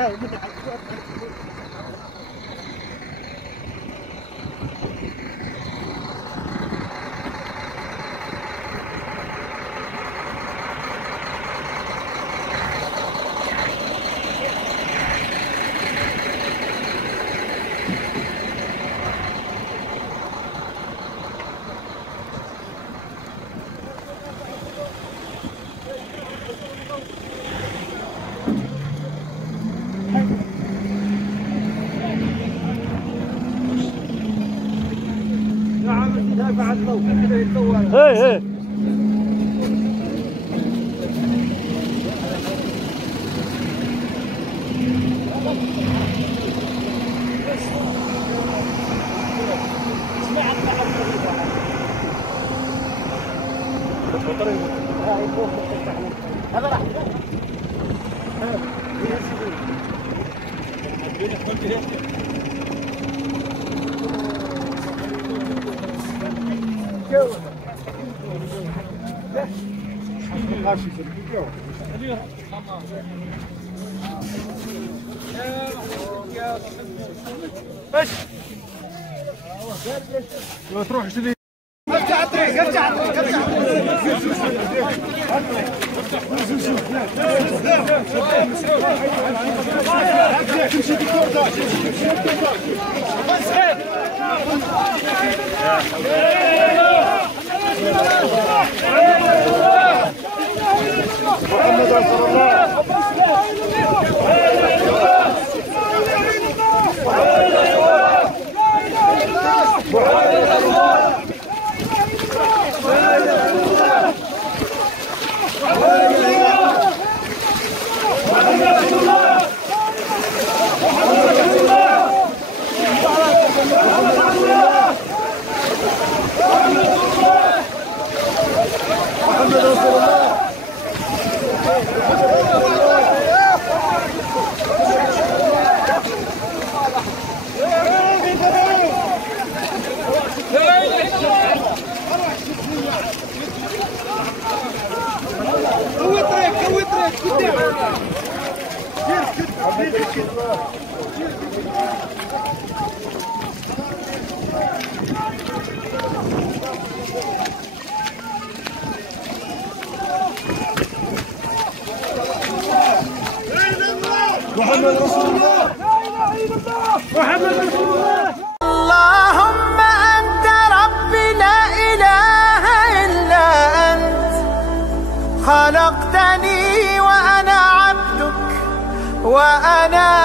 ايه هذا راح تروح تشتري ارجع الطريق ارجع الطريق تمشي دكتور داش محمد رسول الله محمد رسول الله لا اله الا الله محمد رسول الله. اللهم انت ربي لا اله الا انت خلقتني وانا عبدك وانا